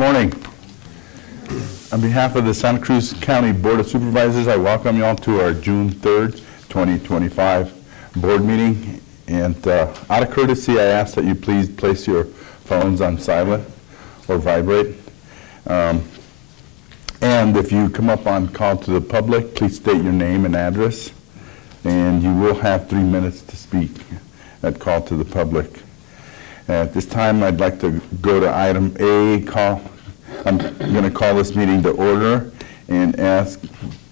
Morning. On behalf of the Santa Cruz County Board of Supervisors, I welcome you all to our June 3rd, 2025 board meeting. And out of courtesy, I ask that you please place your phones on silent or vibrate. And if you come up on call to the public, please state your name and address. And you will have 3 minutes to speak at call to the public. At this time, I'd like to go to item A, I'm going to call this meeting to order and ask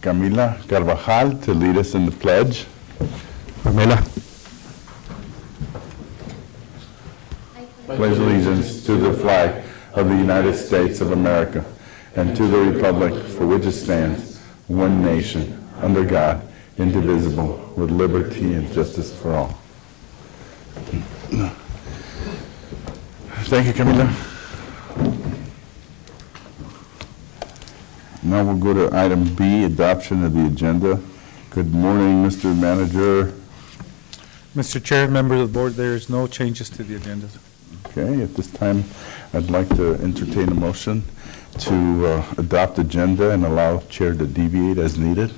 Camila Carvajal to lead us in the pledge. Camila. Pledge allegiance to the flag of the United States of America and to the republic for which it stands, one nation, under God, indivisible, with liberty and justice for all. Thank you, Camila. Now we'll go to item B, adoption of the agenda. Good morning, Mr. Manager. Mr. Chair, members of the board, there is no changes to the agenda. Okay, at this time, I'd like to entertain a motion to adopt agenda and allow chair to deviate as needed.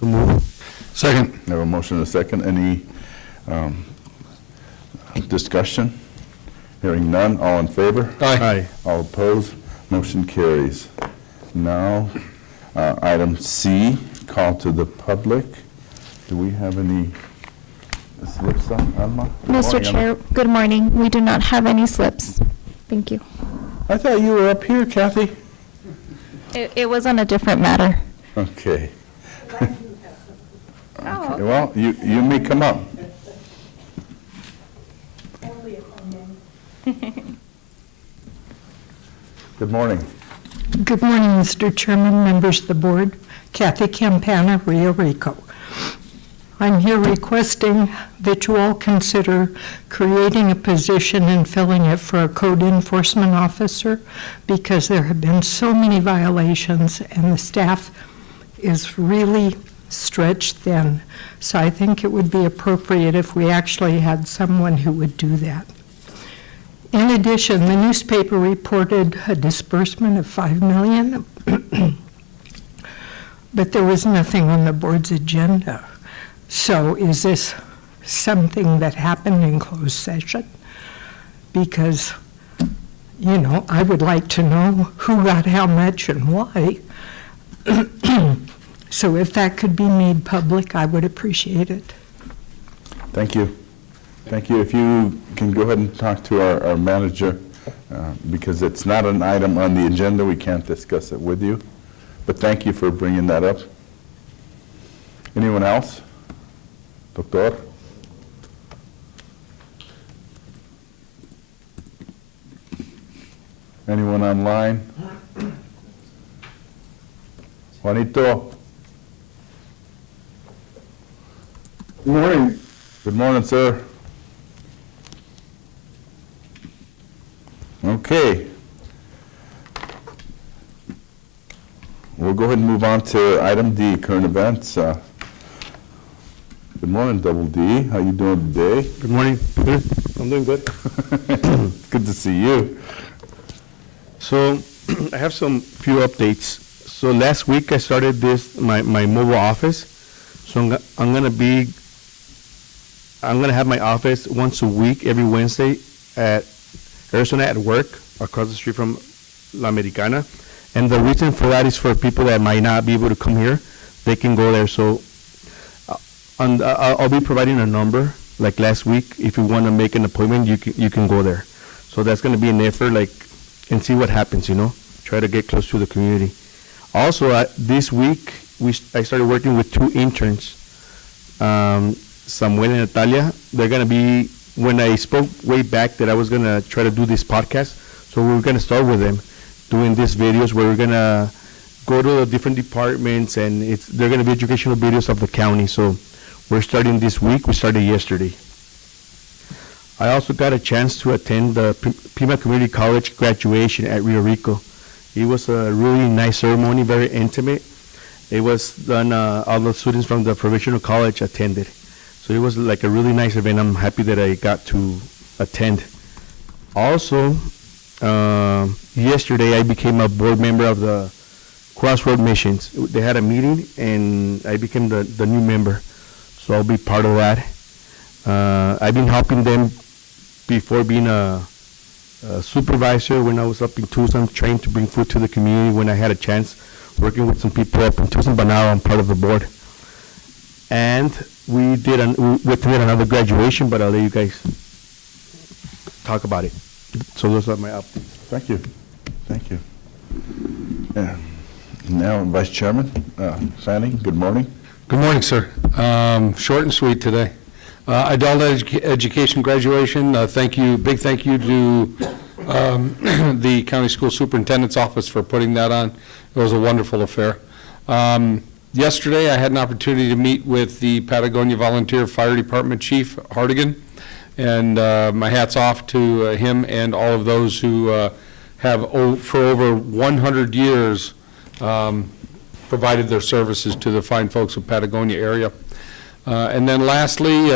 So move. Second. I have a motion and a second. Any discussion? Hearing none, all in favor? Aye. All opposed? Motion carries. Now, item C, call to the public. Do we have any slips on, Alma? Mr. Chair, good morning. We do not have any slips. Thank you. I thought you were up here, Kathy. It was on a different matter. Okay. Okay, well, you may come up. Good morning. Good morning, Mr. Chairman, members of the board. Kathy Campana, Rio Rico. I'm here requesting that you all consider creating a position and filling it for a code enforcement officer because there have been so many violations and the staff is really stretched thin. So I think it would be appropriate if we actually had someone who would do that. In addition, the newspaper reported a disbursement of $5 million, but there was nothing on the board's agenda. So is this something that happened in closed session? Because, you know, I would like to know who got how much and why. So if that could be made public, I would appreciate it. Thank you. Thank you. If you can go ahead and talk to our manager, because it's not an item on the agenda, we can't discuss it with you. But thank you for bringing that up. Anyone else? Doctor? Anyone online? Juanito? Good morning. Good morning, sir. Okay. We'll go ahead and move on to item D, current events. Good morning, Double D. How you doing today? Good morning. Good. I'm doing good. Good to see you. So I have some few updates. So last week I started my mobile office. So I'm gonna have my office once a week, every Wednesday at Arizona at work, across the street from La Americana. And the reason for that is for people that might not be able to come here, they can go there. So I'll be providing a number, like last week. If you want to make an appointment, you can go there. So that's going to be an effort, and see what happens, try to get close to the community. Also, this week, I started working with 2 interns, Samuel and Natalia. They're going to be, when I spoke way back that I was going to try to do this podcast, so we're going to start with them doing these videos where we're going to go to the different departments, and they're going to be educational videos of the county. So we're starting this week. We started yesterday. I also got a chance to attend the Pima Community College graduation at Rio Rico. It was a really nice ceremony, very intimate. It was done, all the students from the provincial college attended. So it was like a really nice event. I'm happy that I got to attend. Also, yesterday I became a board member of the Crossroad Missions. They had a meeting, and I became the new member, so I'll be part of that. I've been helping them before being a supervisor when I was up in Tucson, trying to bring food to the community when I had a chance, working with some people up in Tucson, but now I'm part of the board. And we attended another graduation, but I'll let you guys talk about it. So those are my updates. Thank you. Thank you. Now, Vice Chairman Fanning, good morning. Good morning, sir. Short and sweet today. Adult education graduation, big thank you to the County School Superintendent's Office for putting that on. It was a wonderful affair. Yesterday, I had an opportunity to meet with the Patagonia Volunteer Fire Department Chief Hardigan, and my hat's off to him and all of those who have, for over 100 years, provided their services to the fine folks of Patagonia area. And then lastly,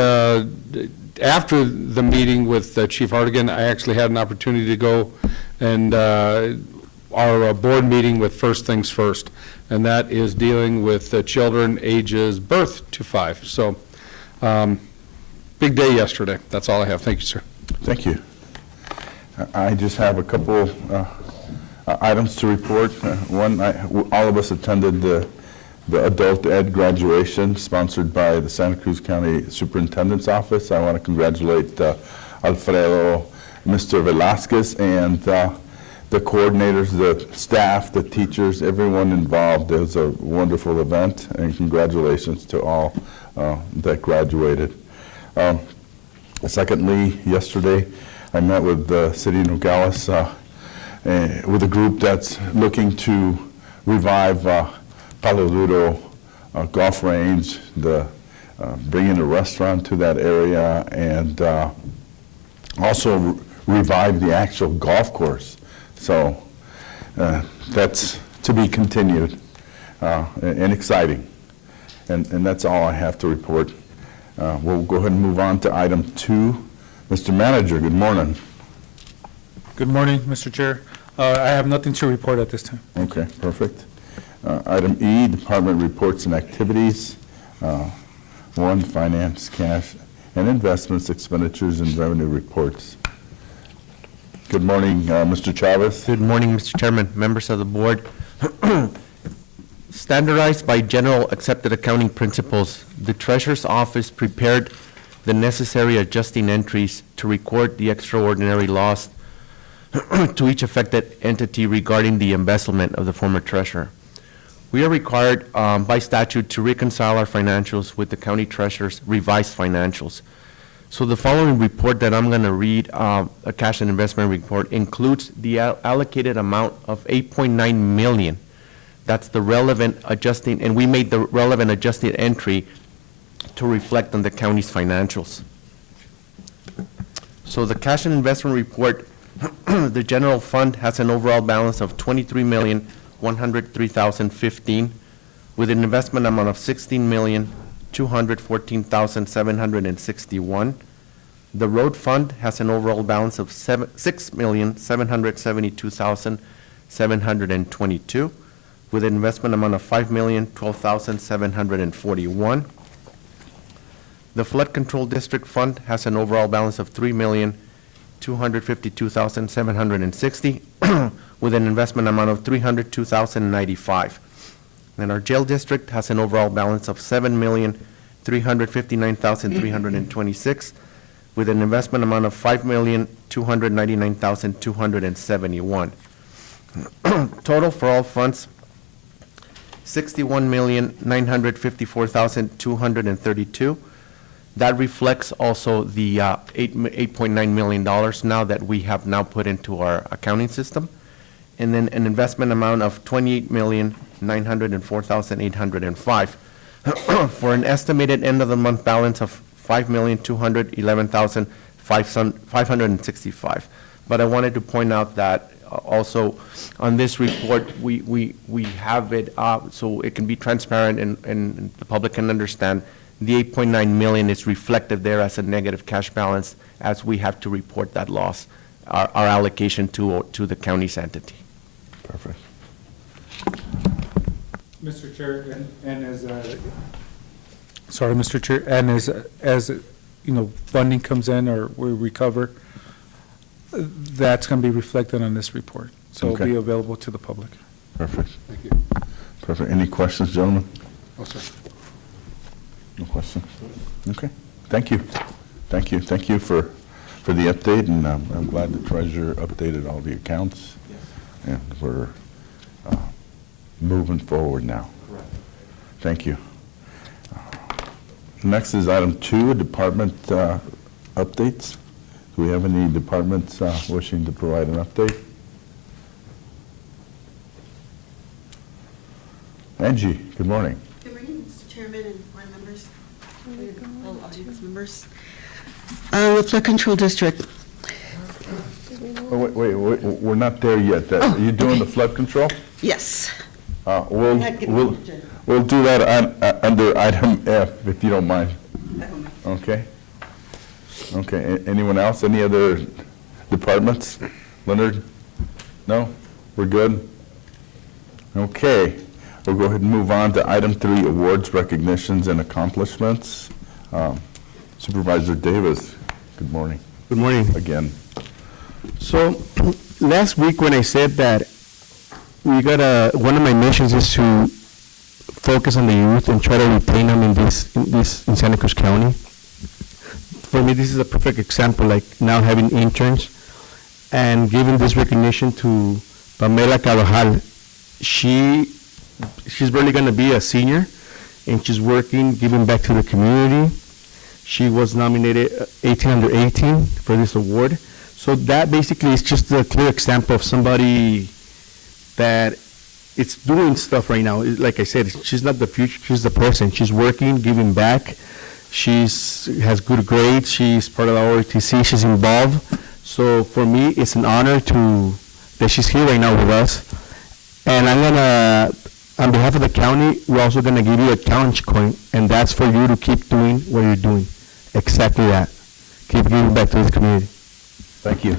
after the meeting with Chief Hardigan, I actually had an opportunity to go and our board meeting with First Things First, and that is dealing with children ages birth to 5. So big day yesterday. That's all I have. Thank you, sir. Thank you. I just have a couple items to report. One, all of us attended the adult ed graduation sponsored by the Santa Cruz County Superintendent's Office. I want to congratulate Alfredo, Mr. Velasquez, and the coordinators, the staff, the teachers, everyone involved. It was a wonderful event, and congratulations to all that graduated. Secondly, yesterday I met with the City of Nogales with a group that's looking to revive Palo Duro golf range, bringing a restaurant to that area, and also revive the actual golf course. So that's to be continued and exciting. And that's all I have to report. We'll go ahead and move on to item 2. Mr. Manager, good morning. Good morning, Mr. Chair. I have nothing to report at this time. Okay, perfect. Item E, Department Reports and Activities. 1, Finance, Cash, and Investments, Expenditures, and Revenue Reports. Good morning, Mr. Chavez. Good morning, Mr. Chairman, members of the board. Standardized by general accepted accounting principles, the Treasurer's Office prepared the necessary adjusting entries to record the extraordinary loss to each affected entity regarding the embezzlement of the former treasurer. We are required by statute to reconcile our financials with the county treasurer's revised financials. So the following report that I'm going to read, a cash and investment report, includes the allocated amount of $8.9 million. That's the relevant adjusting, and we made the relevant adjusted entry to reflect on the county's financials. So the cash and investment report, the general fund has an overall balance of $23,103,015 with an investment amount of $16,214,761. The road fund has an overall balance of $6,772,722 with an investment amount of $5,012,741. The flood control district fund has an overall balance of $3,252,760 with an investment amount of $302,095. And our jail district has an overall balance of $7,359,326 with an investment amount of $5,299,271. Total for all funds, $61,954,232. That reflects also the $8.9 million now that we have now put into our accounting system. And then an investment amount of $28,904,805 for an estimated end-of-the-month balance of $5,211,565. But I wanted to point out that also on this report, we have it so it can be transparent and the public can understand. The $8.9 million is reflected there as a negative cash balance as we have to report that loss our allocation to the county's entity. Perfect. Mr. Chair, and as, sorry, Mr. Chair, and as, you know, funding comes in or we recover, that's going to be reflected on this report. So it'll Okay. be available to the public. Perfect. Thank you. Perfect. Any questions, gentlemen? Oh, sir. No questions? Okay. Thank you. Thank you. Thank you for the update, and I'm glad the treasurer updated all the accounts. And we're moving forward now. Thank you. Next is item 2, department updates. Do we have any departments wishing to provide an update? Angie, good morning. Good morning, Mr. Chairman and board members, all audience members. The flood control district, Oh, wait, we're not there yet. Are you doing the flood control? yes. We'll do that under item F, if you don't mind. Okay? Okay, anyone else? Any other departments? Leonard? No? We're good? Okay, we'll go ahead and move on to item 3, awards, recognitions, and accomplishments. Supervisor Davis, good morning Good morning. again. So, last week when I said that we got one of my missions is to focus on the youth and try to retain them in Santa Cruz County. For me, this is a perfect example, like now having interns and giving this recognition to Pamela Carvajal. She's really going to be a senior, and she's working, giving back to the community. She was nominated 18 under 18 for this award. So that basically is just a clear example of somebody that it's doing stuff right now. Like I said, she's not the future, she's the present. She's working, giving back. Has good grades. She's part of the ORTC. She's involved. So for me, it's an honor that she's here right now with us. And I'm gonna, on behalf of the county, we're also gonna give you a challenge coin, and that's for you to keep doing what you're doing. Exactly that. Keep giving back to the community. Thank you.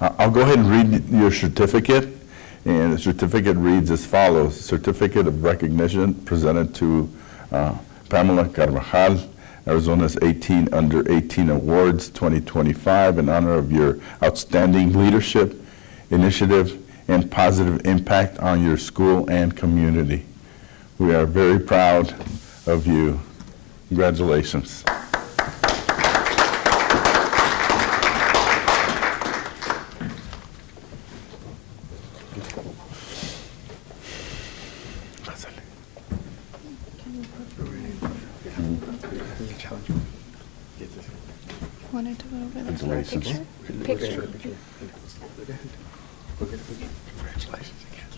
I'll go ahead and read your certificate, and the certificate reads as follows. Certificate of recognition presented to Pamela Carvajal, Arizona's 18 Under 18 Awards 2025 in honor of your outstanding leadership, initiative, and positive impact on your school and community. We are very proud of you. Congratulations. Wanted to go over this for a Congratulations. picture? Congratulations again.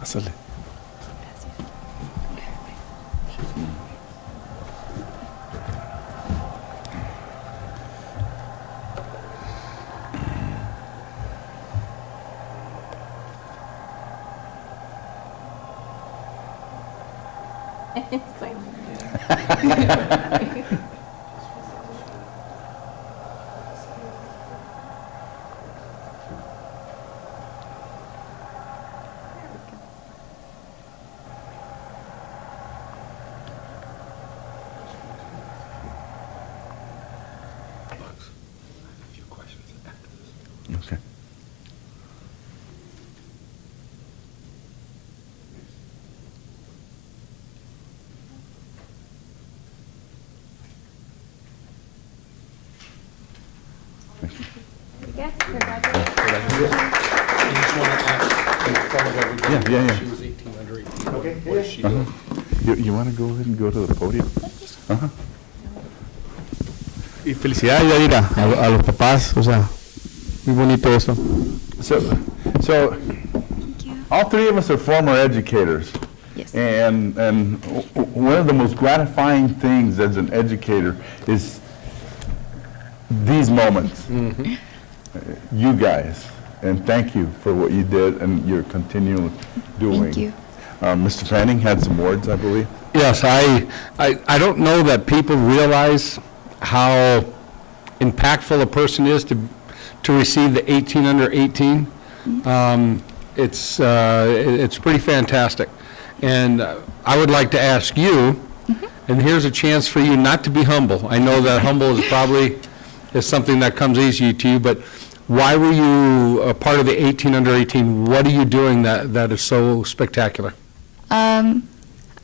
Pásale. Okay. Yes, congratulations. I just want to ask, in front of everybody, Yeah. she was 18 under 18. Okay. What is she doing? You want to go ahead and go to the podium? Uh-huh. Y felicidades, Yadira, a los papás, o sea, muy bonito eso. So all three of us are former educators. Yes. And one of the most gratifying things as an educator is these moments. You guys, and thank you for what you did and you're continuing doing. Thank you. Mr. Fanning had some words, I believe. Yes, I don't know that people realize how impactful a person is to receive the 18 under 18. It's pretty fantastic. And I would like to ask you, and here's a chance for you not to be humble. I know that humble is probably something that comes easy to you, but why were you a part of the 18 under 18? What are you doing that is so spectacular? I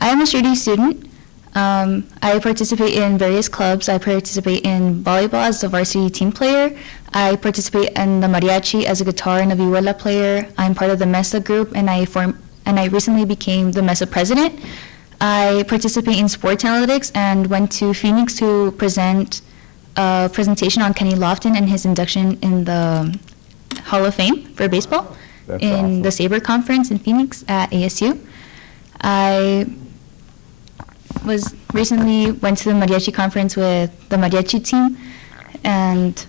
am a straight A student. I participate in various clubs. I participate in volleyball as a varsity team player. I participate in the mariachi as a guitar and a vihuela player. I'm part of the Mesa group, and I recently became the Mesa president. I participate in sports analytics and went to Phoenix to present a presentation on Kenny Lofton and his induction in the Hall of Fame for baseball That's in awesome. the Sabre Conference in Phoenix at ASU. I recently went to the mariachi conference with the mariachi team, and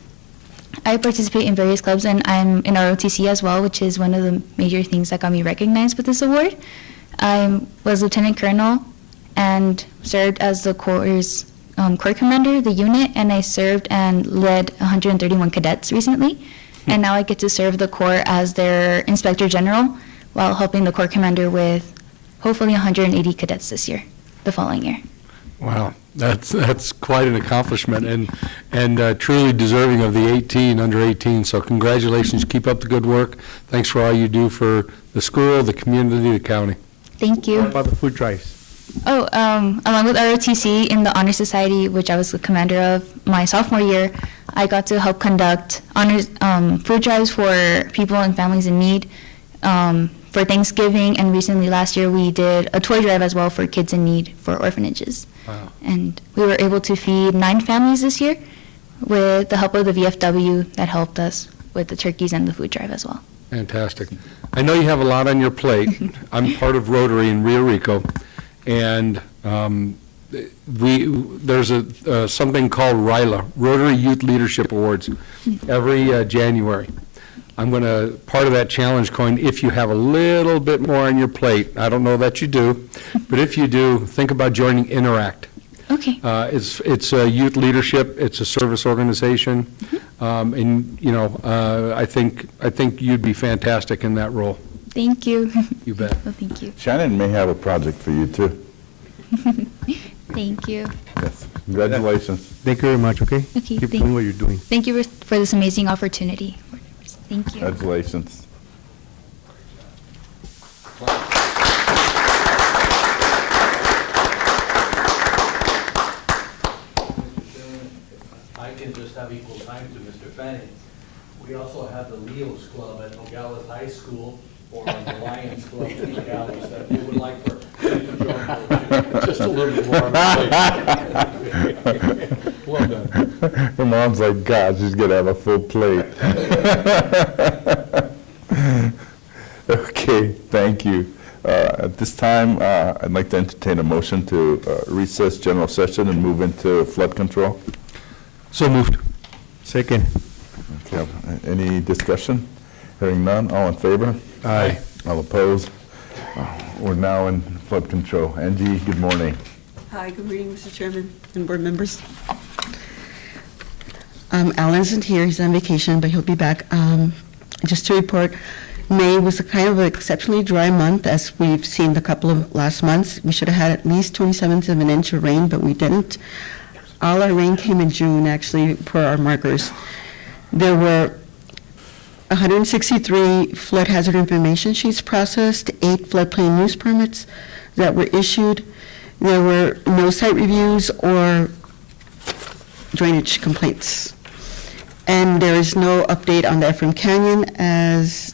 I participate in various clubs, and I'm in ROTC as well, which is one of the major things that got me recognized with this award. I was lieutenant colonel and served as the Corps' Corps commander, the unit, and I served and led 131 cadets recently. And now I get to serve the Corps as their inspector general while helping the Corps commander with hopefully 180 cadets this year, the following year. Wow, that's quite an accomplishment and truly deserving of the 18 under 18. So congratulations, keep up the good work. Thanks for all you do for the school, the community, the county. Thank you. What about the food drives? Oh, along with ROTC in the Honor Society, which I was the commander of my sophomore year, I got to help conduct honors food drives for people and families in need for Thanksgiving, and recently last year we did a toy drive as well for kids in need for orphanages. Wow. And we were able to feed 9 families this year with the help of the VFW that helped us with the turkeys and the food drive as well. Fantastic. I know you have a lot on your plate. I'm part of Rotary in Rio Rico, and there's something called RYLA, Rotary Youth Leadership Awards, every January. I'm going to, part of that challenge coin, if you have a little bit more on your plate, I don't know that you do, but if you do, think about joining Interact. Okay. It's a youth leadership, it's a service organization, and, you know, I think you'd be fantastic in that role. Thank you. You bet. Well, thank you. Shannon may have a project for you, too. Thank you. Yes. Congratulations. Thank you very much, okay? Okay, Keep thank- doing what you're doing. Thank you for this amazing opportunity. Thank you. Congratulations. I can just have equal time to Mr. Fanning. We also have the Leos Club at Nogales High School, or the Lions Club at Nogales, that we would like for them to join just a little bit more on the plate. Well done. Her mom's like, God, she's gonna have a full plate. Okay, thank you. At this time, I'd like to entertain a motion to recess general session and move into flood control. So moved. Second. Okay, any discussion? Hearing none, all in favor? Aye. All opposed? We're now in flood control. Angie, good morning. Hi, good morning, Mr. Chairman and board members. Alan isn't here, he's on vacation, but he'll be back. Just to report, May was a kind of an exceptionally dry month, as we've seen the couple of last months. We should have had at least 27th of an inch of rain, but we didn't. All our rain came in June, actually, per our markers. There were 163 flood hazard information sheets processed, 8 floodplain use permits that were issued. There were no site reviews or drainage complaints. And there is no update on the Ephraim Canyon, as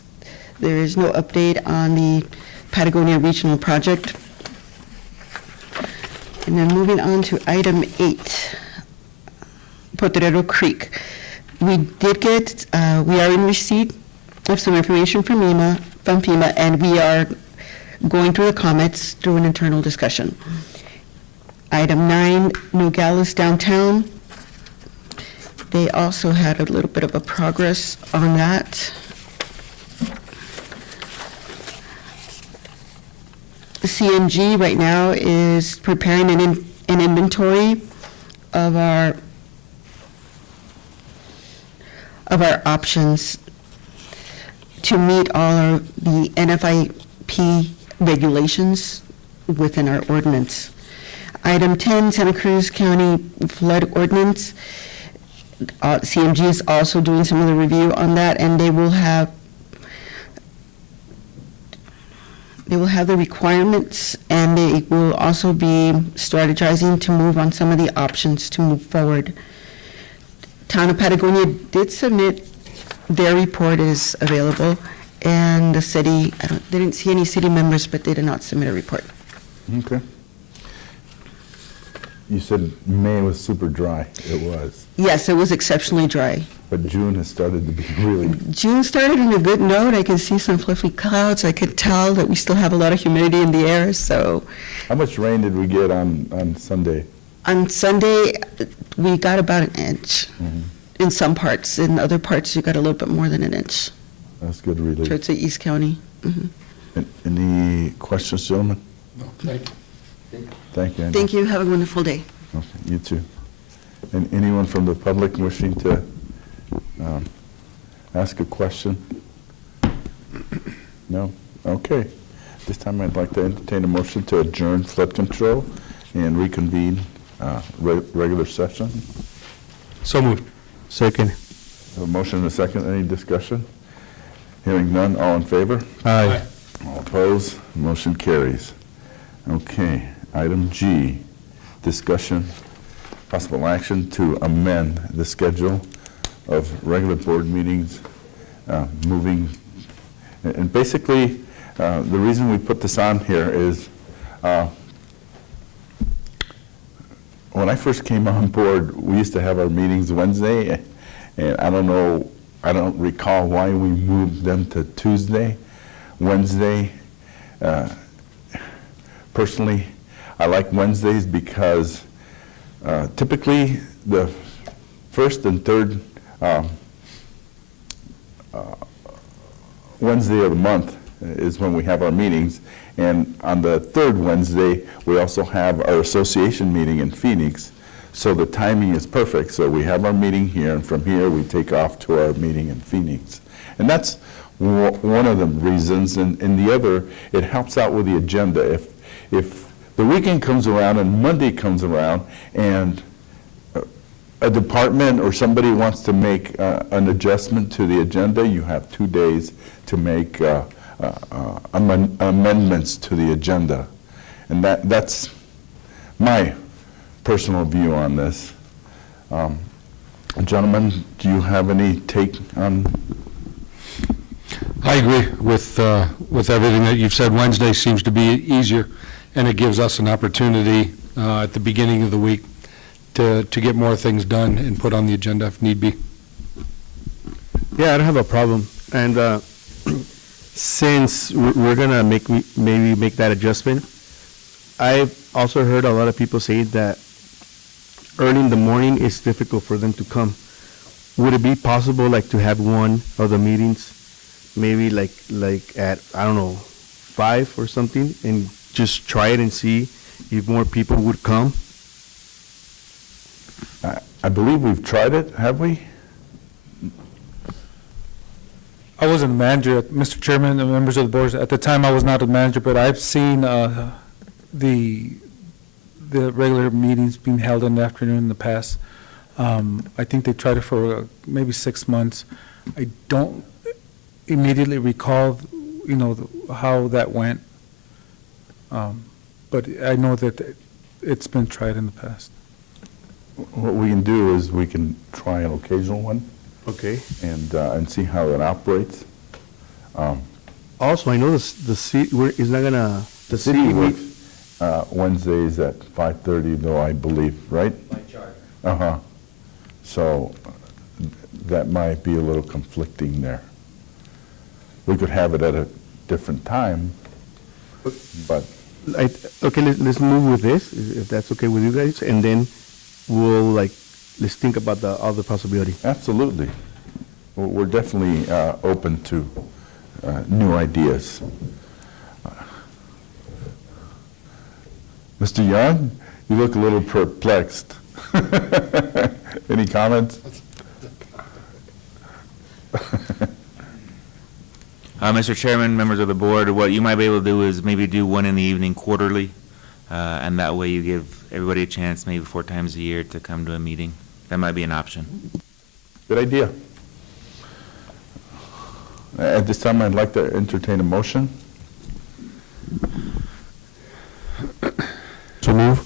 there is no update on the Patagonia Regional Project. And then moving on to item 8, Potrero Creek. We did get, we are in receipt of some information from FEMA, and we are going through the comments through an internal discussion. Item 9, Nogales Downtown. They also had a little bit of a progress on that. The CMG right now is preparing an inventory of of our options to meet all the NFIP regulations within our ordinance. Item 10, Santa Cruz County Flood Ordinance. CMG is also doing some of the review on that, and they will have the requirements, and they will also be strategizing to move on some of the options to move forward. Town of Patagonia did submit, their report is available, and the city, they didn't see any city members, but they did not submit a report. Okay. You said May was super dry. It was. Yes, it was exceptionally dry. But June has started to be really, June started on a good note. I can see some fluffy clouds. I could tell that we still have a lot of humidity in the air, so. how much rain did we get on Sunday? On Sunday, we got about an inch in some parts. In other parts, you got a little bit more than an inch That's good relief. towards the East County. Any questions, gentlemen? No, thank you. Thank you, Andy. Thank you. Have a wonderful day. Okay, you too. And anyone from the public wishing to ask a question? No? Okay. This time I'd like to entertain a motion to adjourn flood control and reconvene regular session. So moved. Second. A motion and a second. Any discussion? Hearing none. All in favor? Aye. All opposed? Motion carries. Okay. Item G, discussion, possible action to amend the schedule of regular board meetings, moving, and basically, the reason we put this on here is, when I first came on board, we used to have our meetings Wednesday, and I don't recall why we moved them to Tuesday. Wednesday, personally, I like Wednesdays because typically the first and third Wednesday of the month is when we have our meetings. And on the third Wednesday, we also have our association meeting in Phoenix. So the timing is perfect. So we have our meeting here, and from here we take off to our meeting in Phoenix. And that's one of the reasons. And the other, it helps out with the agenda. If the weekend comes around and Monday comes around and a department or somebody wants to make an adjustment to the agenda, you have 2 days to make amendments to the agenda. And that's my personal view on this. Gentlemen, do you have any take on? I agree with everything that you've said. Wednesday seems to be easier, and it gives us an opportunity at the beginning of the week to get more things done and put on the agenda if need be. Yeah, I don't have a problem. And since we're gonna maybe make that adjustment, I've also heard a lot of people say that early in the morning it's difficult for them to come. Would it be possible, like, to have one of the meetings, maybe like at, I don't know, 5 or something, and just try it and see if more people would come? I believe we've tried it, have we? I wasn't a manager, Mr. Chairman and members of the board. At the time, I was not a manager, but I've seen the regular meetings being held in the afternoon in the past. I think they tried it for maybe 6 months. I don't immediately recall, how that went. But I know that it's been tried in the past. What we can do is we can try an occasional one Okay. and see how it operates. Also, I know the city is not gonna, the city City works. works Wednesdays at 5:30 though, I believe, right? My charter. Uh-huh. So that might be a little conflicting there. We could have it at a different time, but Okay, let's move with this, if that's okay with you guys, and then we'll, let's think about the other possibility. absolutely. We're definitely open to new ideas. Mr. Young, you look a little perplexed. Any comments? Mr. Chairman, members of the board, what you might be able to do is maybe do one in the evening quarterly, and that way you give everybody a chance, maybe 4 times a year, to come to a meeting. That might be an option. Good idea. At this time, I'd like to entertain a motion. So move.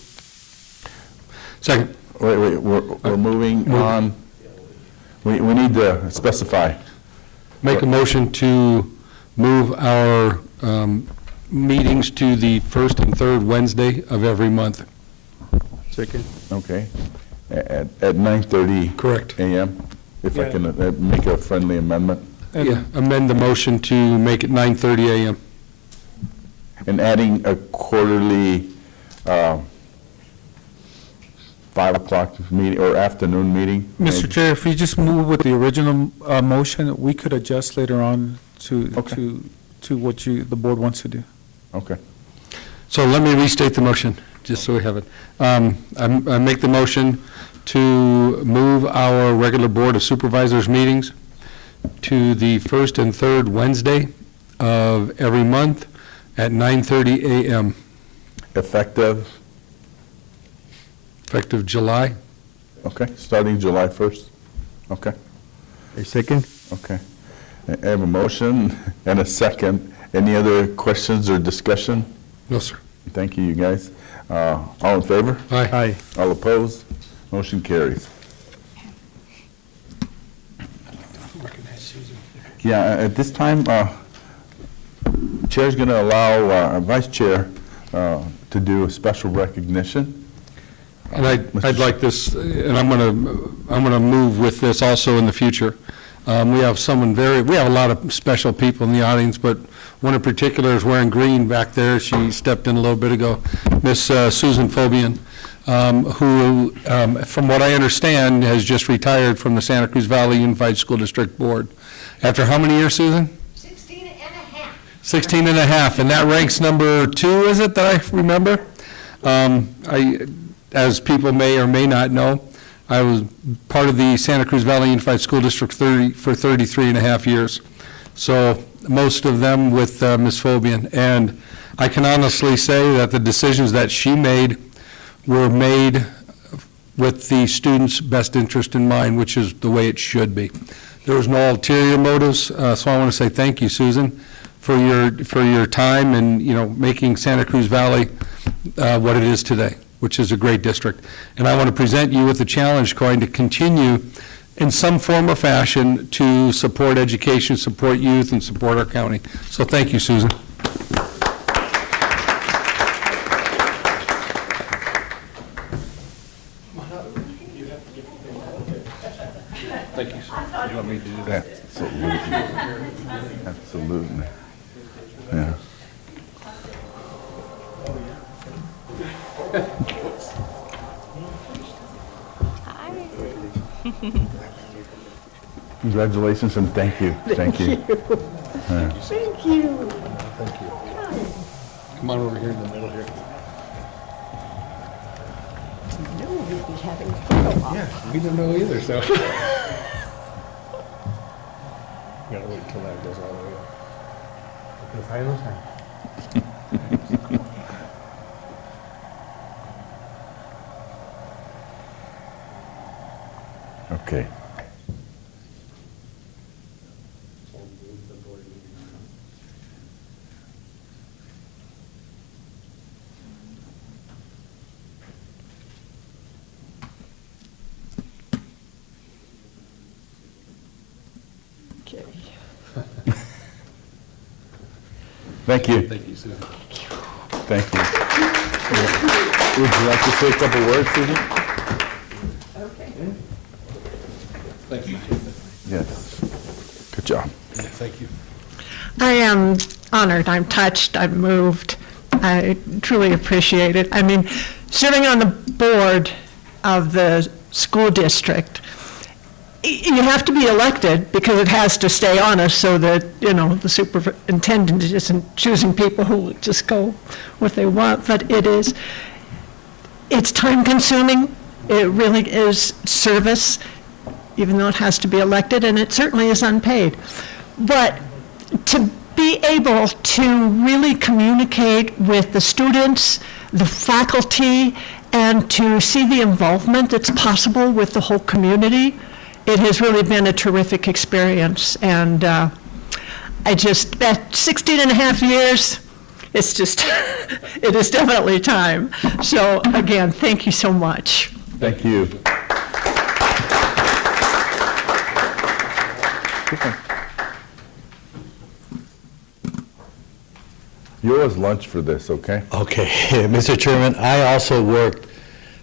Second. Wait, we're moving on. We need to specify. Make a motion to move our meetings to the first and third Wednesday of every month. Second. Okay. At 9:30 Correct. a.m., if I Yeah. can make a friendly amendment. Yeah, amend the motion to make it 9:30 a.m. And adding a quarterly 5 o'clock meeting or afternoon meeting. Mr. Chair, if you just move with the original motion, we could adjust later on Okay. to what the board wants to do. Okay. So let me restate the motion, just so we have it. I make the motion to move our regular Board of Supervisors meetings to the first and third Wednesday of every month at 9:30 a.m., Effective, effective July. okay, starting July 1st. Okay, A second? okay. I have a motion and a second. Any other questions or discussion? No, sir. Thank you, you guys. All in favor? Aye. Aye. All opposed? Motion carries. Yeah, at this time, Chair's going to allow our Vice Chair to do a special recognition. And I'd like this, and I'm gonna move with this also in the future. We have we have a lot of special people in the audience, but one in particular is wearing green back there. She stepped in a little bit ago, Miss Susan Fobian, who, from what I understand, has just retired from the Santa Cruz Valley Unified School District Board. After how many years, Susan? 16 and a half. 16 and a half, and that ranks number 2, is it, that I remember? As people may or may not know, I was part of the Santa Cruz Valley Unified School District for 33 and a half years. So most of them with Ms. Fobian. And I can honestly say that the decisions that she made were made with the students' best interest in mind, which is the way it should be. There was no ulterior motives, so I want to say thank you, Susan, for your time and, making Santa Cruz Valley what it is today, which is a great district. And I want to present you with the challenge, Coyne, to continue in some form or fashion to support education, support youth, and support our county. So thank you, Susan. Thank you, sir. You want me to do that? Absolutely. Absolutely. Yeah. Congratulations and thank you. Thank you. Yeah. Thank you. Thank you. Come on over here in the middle here. No, we'd be having photo op. Yeah, we don't know either, so. Gotta wait until that goes all the way up. Okay. Okay. Thank you. Thank you, Susan. Thank you. Would you like to say a couple words, Susan? Okay. Thank you. Yes. Good job. Thank you. I am honored, I'm touched, I'm moved. I truly appreciate it. I mean, serving on the board of the school district, you have to be elected because it has to stay honest so that, the superintendent isn't choosing people who just go what they want. But it's time consuming. It really is service, even though it has to be elected, and it certainly is unpaid. But to be able to really communicate with the students, the faculty, and to see the involvement that's possible with the whole community. It has really been a terrific experience, and that 16 and a half years, it's just, it is definitely time. So again, thank you so much. Thank you. You owe us lunch for this, okay? Okay, Mr. Chairman, I also worked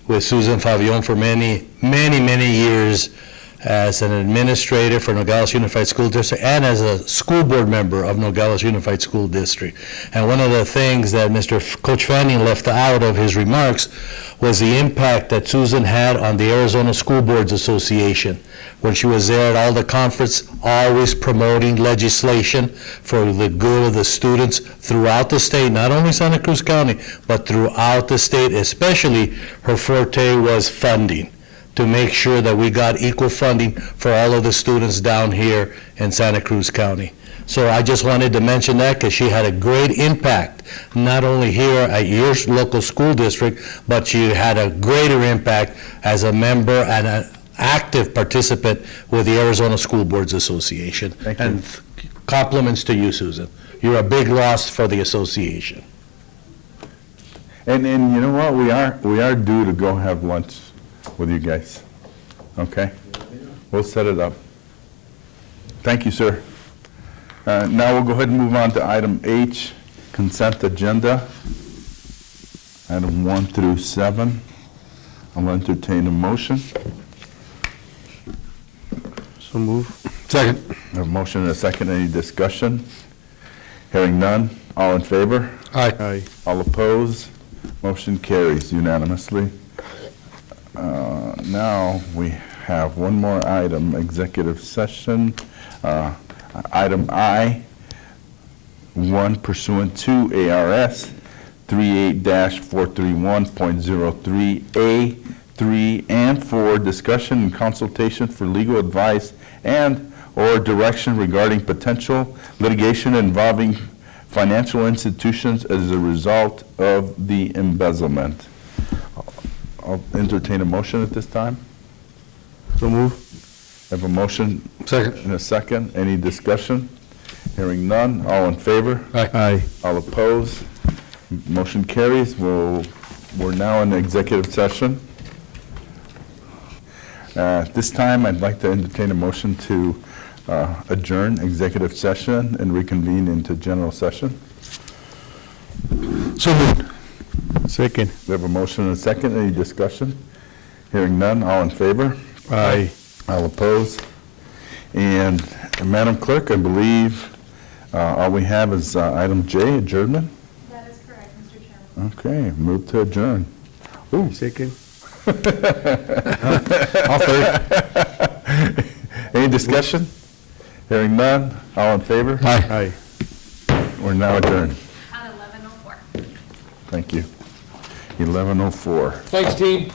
with Susan Favion for many, many, many years as an administrator for Nogales Unified School District and as a school board member of Nogales Unified School District. And one of the things that Coach Fanning left out of his remarks was the impact that Susan had on the Arizona School Boards Association. When she was there at all the conference, always promoting legislation for the good of the students throughout the state, not only Santa Cruz County, but throughout the state. Especially her forte was funding, to make sure that we got equal funding for all of the students down here in Santa Cruz County. So I just wanted to mention that because she had a great impact, not only here at your local school district, but she had a greater impact as a member and an active participant with the Arizona School Boards Association. Thank you. And compliments to you, Susan. You're a big loss for the association. And you know what, we are due to go have lunch with you guys, okay? We'll set it up. Thank you, sir. Now we'll go ahead and move on to item H, consent agenda. Item 1 through 7. I'll entertain a motion. So move. Second. I have a motion and a second. Any discussion? Hearing none. All in favor? Aye. Aye. All opposed? Motion carries unanimously. Now, we have one more item, executive session. Item I, 1 pursuant to ARS 38-431.03A, 3 and 4, discussion and consultation for legal advice and/or direction regarding potential litigation involving financial institutions as a result of the embezzlement. I'll entertain a motion at this time. So move. I have a motion Second. and a second. Any discussion? Hearing none. All in favor? Aye. All opposed? Motion carries. We're now in executive session. At this time, I'd like to entertain a motion to adjourn executive session and reconvene into general session. So moved. Second. We have a motion and a second. Any discussion? Hearing none. All in favor? Aye. All opposed? And Madam Clerk, I believe all we have is item J, adjournment. That is correct, Mr. Chairman. Okay, move to adjourn. Ooh. Second. All third. Any discussion? Hearing none. All in favor? Aye. We're now adjourned. At 11:04. Thank you. 11:04. Thanks, team.